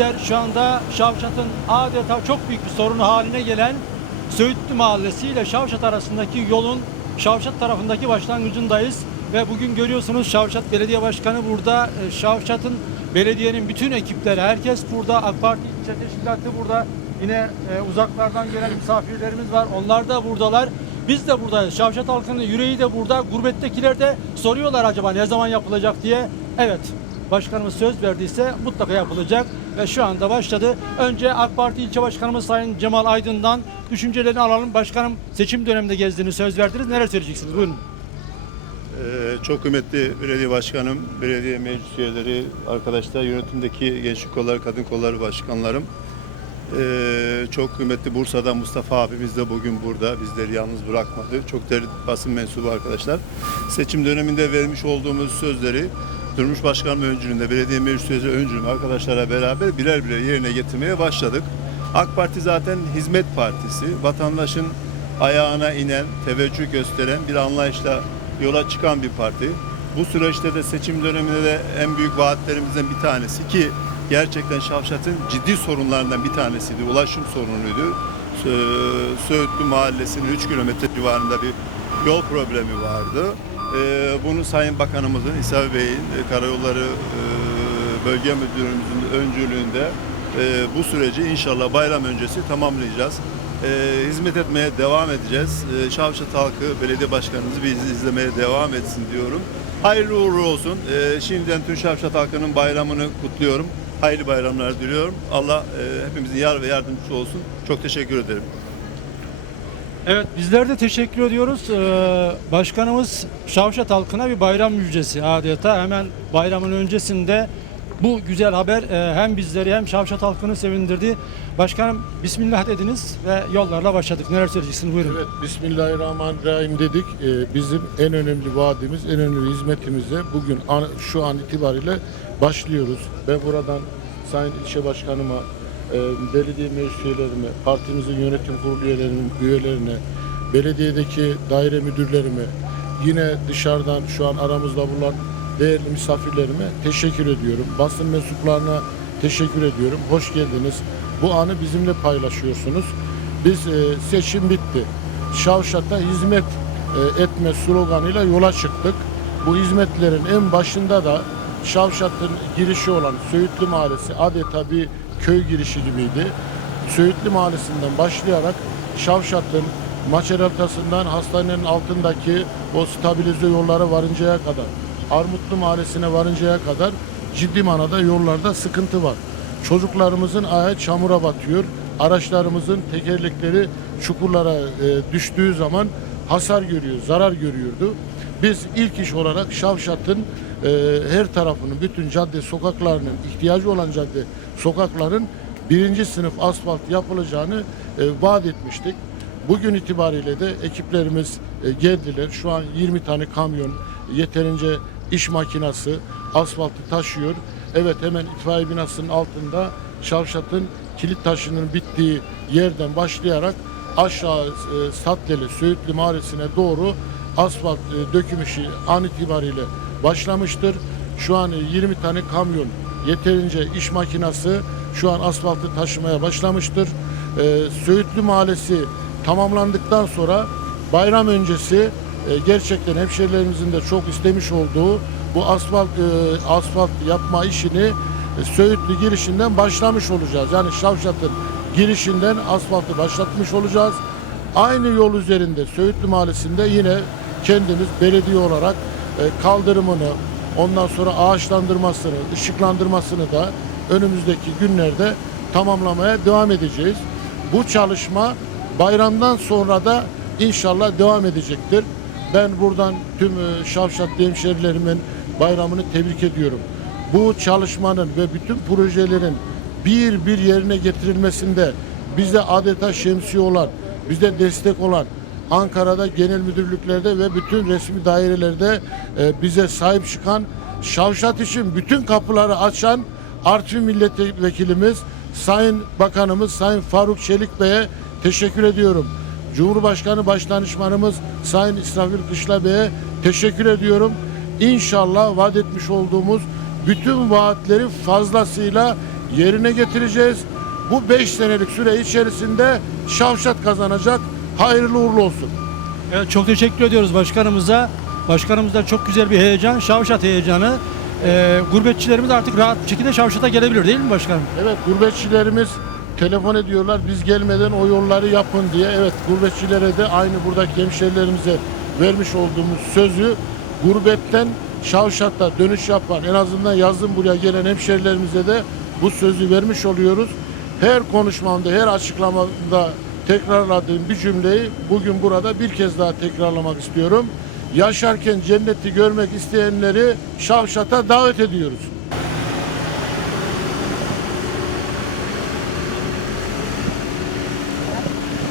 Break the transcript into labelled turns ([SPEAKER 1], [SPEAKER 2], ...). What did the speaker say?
[SPEAKER 1] seyirciler şu anda Şavşat'ın adeta çok büyük bir sorunu haline gelen Söğütlü Mahallesi ile Şavşat arasındaki yolun Şavşat tarafındaki başlangıcındayız. Ve bugün görüyorsunuz Şavşat Belediye Başkanı burada. E, Şavşat'ın belediyenin bütün ekipleri, herkes burada. AK Parti ilçe burada. Yine e, uzaklardan gelen misafirlerimiz var. Onlar da buradalar. Biz de buradayız. Şavşat halkının yüreği de burada. Gurbettekiler de soruyorlar acaba ne zaman yapılacak diye. Evet. Başkanımız söz verdiyse mutlaka yapılacak ve şu anda başladı. Önce AK Parti ilçe başkanımız Sayın Cemal Aydın'dan düşüncelerini alalım. Başkanım seçim döneminde gezdiğini söz verdiniz. Neler söyleyeceksiniz? Buyurun.
[SPEAKER 2] Ee, Çok kıymetli belediye başkanım, belediye meclis üyeleri, arkadaşlar, yönetimdeki gençlik kolları, kadın kolları başkanlarım. Ee, Çok kıymetli Bursa'da Mustafa abimiz de bugün burada. Bizleri yalnız bırakmadı. Çok değerli basın mensubu arkadaşlar. Seçim döneminde vermiş olduğumuz sözleri Durmuş Başkanım öncülüğünde, belediye meclis üyeleri öncülüğünde arkadaşlarla beraber birer birer yerine getirmeye başladık. AK Parti zaten hizmet partisi. Vatandaşın ayağına inen, teveccüh gösteren bir anlayışla yola çıkan bir parti. Bu süreçte de seçim döneminde de en büyük vaatlerimizden bir tanesi ki gerçekten Şavşat'ın ciddi sorunlarından bir tanesiydi. Ulaşım sorunuydu. Sö- Söğütlü Mahallesi'nin 3 kilometre civarında bir yol problemi vardı. Ee, Bunu Sayın Bakanımızın, İsa Bey'in, e, Karayolları e, Bölge Müdürümüzün öncülüğünde e, bu süreci inşallah bayram öncesi tamamlayacağız. E, hizmet etmeye devam edeceğiz. E, Şavşat halkı belediye başkanımızı bizi izlemeye devam etsin diyorum. Hayırlı uğurlu olsun. E, şimdiden tüm Şavşat halkının bayramını kutluyorum. Hayırlı bayramlar diliyorum. Allah e, hepimizin yar ve yardımcısı olsun. Çok teşekkür ederim.
[SPEAKER 1] Evet bizler de teşekkür ediyoruz. Ee, başkanımız Şavşat halkına bir bayram müjdesi adeta. Hemen bayramın öncesinde bu güzel haber e, hem bizleri hem Şavşat halkını sevindirdi. Başkanım Bismillah dediniz ve yollarla başladık. Neler söyleyeceksiniz? Buyurun.
[SPEAKER 3] Evet, Bismillahirrahmanirrahim dedik. Ee, bizim en önemli vaadimiz, en önemli hizmetimize bugün an- şu an itibariyle başlıyoruz. Ben buradan Sayın İlçe Başkanıma, e, belediye meclis üyelerime, partimizin yönetim kurulu üyelerinin üyelerine, belediyedeki daire müdürlerime, yine dışarıdan şu an aramızda bulunan değerli misafirlerime teşekkür ediyorum. Basın mensuplarına teşekkür ediyorum. Hoş geldiniz. Bu anı bizimle paylaşıyorsunuz. Biz e, seçim bitti. Şavşat'a hizmet e, etme sloganıyla yola çıktık. Bu hizmetlerin en başında da Şavşat'ın girişi olan Söğütlü Mahallesi adeta bir köy girişi gibiydi. Söğütlü Mahallesi'nden başlayarak Şavşat'ın Maçeraltası'ndan hastanenin altındaki o stabilize yollara varıncaya kadar, Armutlu Mahallesi'ne varıncaya kadar ciddi manada yollarda sıkıntı var. Çocuklarımızın ayağı çamura batıyor. Araçlarımızın tekerlekleri çukurlara e, düştüğü zaman hasar görüyor, zarar görüyordu. Biz ilk iş olarak Şavşat'ın e, her tarafının, bütün cadde sokaklarının, ihtiyacı olan cadde sokakların birinci sınıf asfalt yapılacağını e, vaat etmiştik. Bugün itibariyle de ekiplerimiz e, geldiler. Şu an 20 tane kamyon, yeterince iş makinası asfaltı taşıyor. Evet hemen itfaiye binasının altında Şavşat'ın kilit taşının bittiği yerden başlayarak aşağı e, Satleli, Söğütlü Mahallesi'ne doğru asfalt e, döküm işi an itibariyle başlamıştır. Şu an e, 20 tane kamyon, yeterince iş makinası şu an asfaltı taşımaya başlamıştır. E, Söğütlü Mahallesi tamamlandıktan sonra bayram öncesi e, gerçekten hemşehrilerimizin de çok istemiş olduğu bu asfalt e, asfalt yapma işini e, Söğütlü girişinden başlamış olacağız. Yani Şavşat'ın girişinden asfaltı başlatmış olacağız. Aynı yol üzerinde Söğütlü Mahallesi'nde yine kendimiz belediye olarak kaldırımını, ondan sonra ağaçlandırmasını, ışıklandırmasını da önümüzdeki günlerde tamamlamaya devam edeceğiz. Bu çalışma bayramdan sonra da inşallah devam edecektir. Ben buradan tüm e, Şavşatlı hemşerilerimin bayramını tebrik ediyorum. Bu çalışmanın ve bütün projelerin bir bir yerine getirilmesinde bize adeta şemsiye olan, bize destek olan Ankara'da genel müdürlüklerde ve bütün resmi dairelerde e, bize sahip çıkan Şavşat için bütün kapıları açan Artvin milletvekilimiz Sayın Bakanımız Sayın Faruk Çelik Bey'e teşekkür ediyorum. Cumhurbaşkanı Başdanışmanımız Sayın İsrafil Kışla Bey'e teşekkür ediyorum. İnşallah vaat etmiş olduğumuz bütün vaatleri fazlasıyla yerine getireceğiz. Bu 5 senelik süre içerisinde Şavşat kazanacak. Hayırlı uğurlu olsun.
[SPEAKER 1] Evet, çok teşekkür ediyoruz başkanımıza. Başkanımızda çok güzel bir heyecan, Şavşat heyecanı. Ee, gurbetçilerimiz artık rahat bir şekilde Şavşat'a gelebilir değil mi başkanım?
[SPEAKER 3] Evet gurbetçilerimiz telefon ediyorlar biz gelmeden o yolları yapın diye. Evet gurbetçilere de aynı buradaki hemşerilerimize vermiş olduğumuz sözü gurbetten Şavşat'ta dönüş yapan en azından yazın buraya gelen hemşerilerimize de bu sözü vermiş oluyoruz. Her konuşmamda, her açıklamamda tekrarladığım bir cümleyi bugün burada bir kez daha tekrarlamak istiyorum. Yaşarken cenneti görmek isteyenleri Şavşat'a davet ediyoruz.